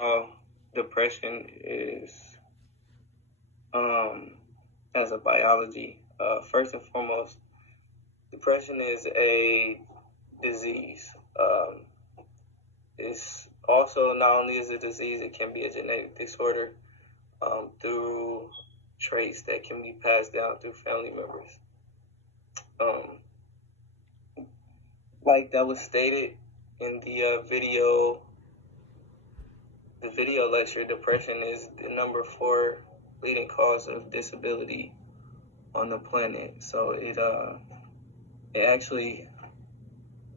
Uh, Depression is, as a biology, first and foremost, depression is a disease. It's also not only is a disease, it can be a genetic disorder through traits that can be passed down through family members. Um, like that was stated in the video lecture, depression is the number 4 leading cause of disability on the planet. So it actually,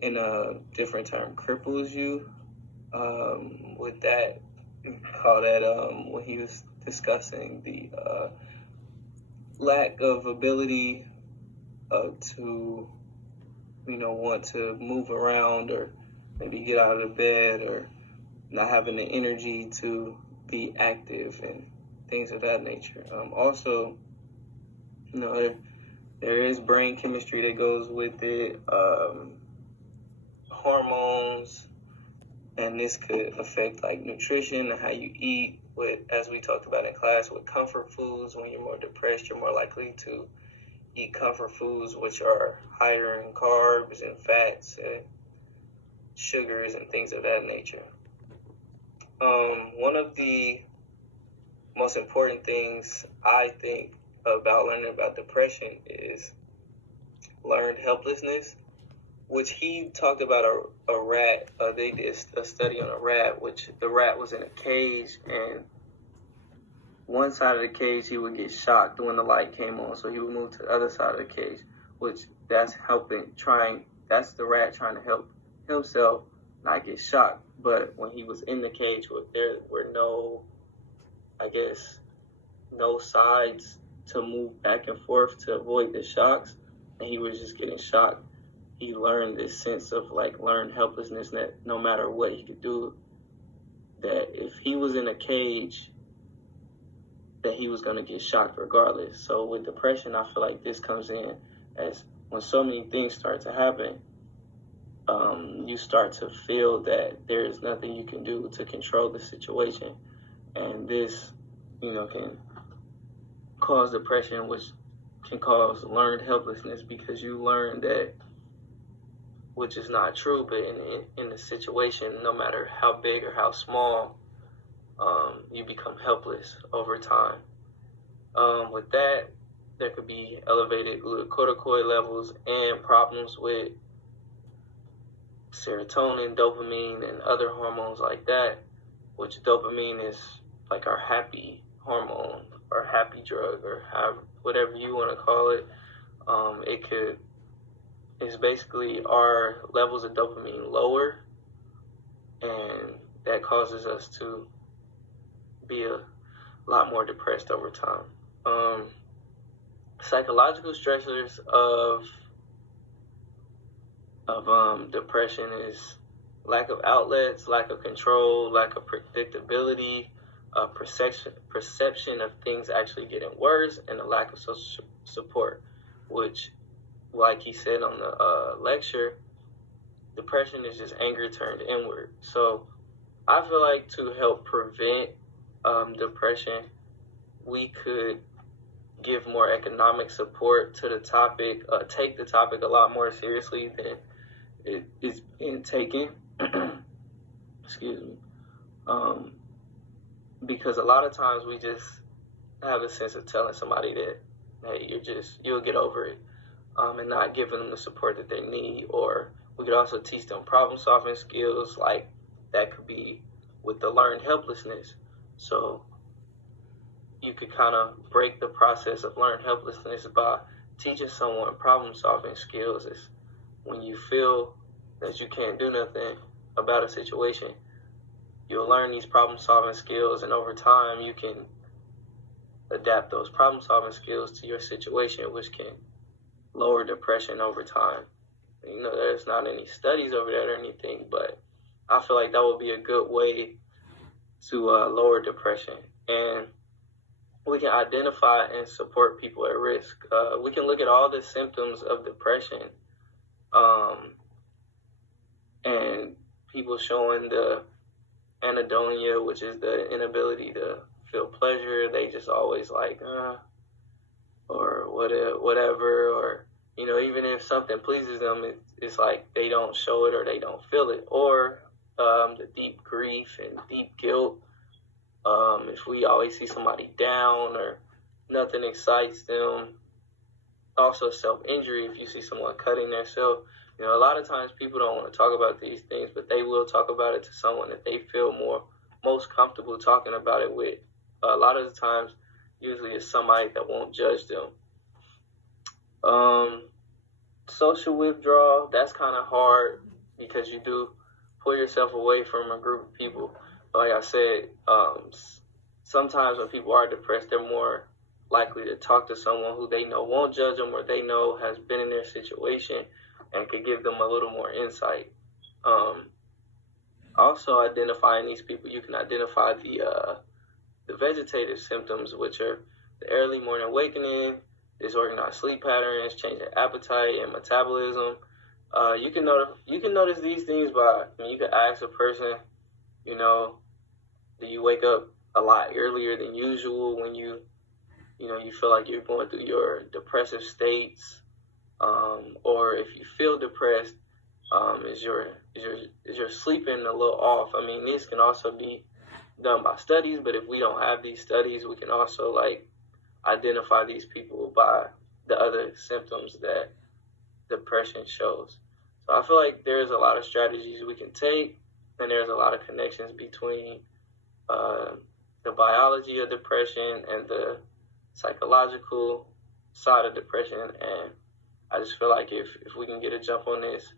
in a different term, cripples you. With that, call that when he was discussing the lack of ability to want to move around, or maybe get out of the bed, or not having the energy to be active and things of that nature. Also, there is brain chemistry that goes with it, hormones, and this could affect like nutrition and how you eat. With, as we talked about in class, with comfort foods, when you're more depressed, you're more likely to eat comfort foods, which are higher in carbs and fats and sugars and things of that nature. One of the most important things I think about learning about depression is learned helplessness, which he talked about a rat. They did a study on a rat, which the rat was in a cage, and one side of the cage he would get shocked when the light came on, so he would move to the other side of the cage, which that's the rat trying to help himself not get shocked. But when he was in the cage, there were no sides to move back and forth to avoid the shocks, and he was just getting shocked. He learned this sense of learned helplessness, that no matter what he could do, that if he was in a cage, that he was going to get shocked regardless. So with depression, I feel like this comes in as when so many things start to happen, you start to feel that there is nothing you can do to control the situation. And this, can cause depression, which can cause learned helplessness, because you learn that, which is not true, but in the situation, no matter how big or how small, you become helpless over time. With that, there could be elevated glucocorticoid levels and problems with serotonin, dopamine, and other hormones like that, which dopamine is like our happy hormone or happy drug, or whatever you want to call it. It's basically our levels of dopamine lower, and that causes us to be a lot more depressed over time. Psychological stressors of depression is lack of outlets, lack of control, lack of predictability, perception of things actually getting worse, and a lack of social support, which, like he said on the lecture, depression is just anger turned inward. So I feel like to help prevent depression, we could give more economic support to the topic, take the topic a lot more seriously than it is being taken. Excuse me. Because a lot of times we just have a sense of telling somebody that, hey, you'll get over it, and not giving them the support that they need. Or we could also teach them problem solving skills, like that could be with the learned helplessness. So you could kind of break the process of learned helplessness by teaching someone problem solving skills. Is when you feel that you can't do nothing about a situation, you'll learn these problem solving skills, and over time you can adapt those problem solving skills to your situation, which can lower depression over time. There's not any studies over that or anything, but I feel like that would be a good way to lower depression. And we can identify and support people at risk. We can look at all the symptoms of depression, and people showing the anhedonia, which is the inability to feel pleasure. They just always like, or whatever, or, you know, even if something pleases them, it's like they don't show it or they don't feel it. Or the deep grief and deep guilt. If we always see somebody down or nothing excites them. Also self-injury, if you see someone cutting themselves. You know, a lot of times people don't want to talk about these things, but they will talk about it to someone that they feel most comfortable talking about it with. A lot of the times, usually it's somebody that won't judge them. Social withdrawal, that's kind of hard because you do pull yourself away from a group of people. Like I said, sometimes when people are depressed, they're more likely to talk to someone who they know won't judge them or they know has been in their situation and could give them a little more insight. Also, identifying these people, you can identify the vegetative symptoms, which are the early morning awakening, disorganized sleep patterns, change in appetite and metabolism. You can notice these things by, I mean, you can ask a person, you know, do you wake up a lot earlier than usual when you feel like you're going through your depressive states, or if you feel depressed, is your sleeping a little off? I mean, this can also be done by studies, but if we don't have these studies, we can also like identify these people by the other symptoms that depression shows. So I feel like there's a lot of strategies we can take, and there's a lot of connections between the biology of depression and the psychological side of depression. And I just feel like if we can get a jump on this,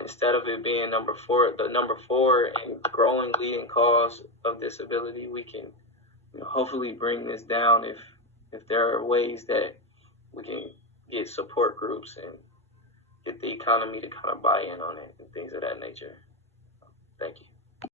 instead of it being number four and growing leading cause of disability, we can, you know, hopefully bring this down if there are ways that we can get support groups and get the economy to kind of buy in on it and things of that nature. Thank you.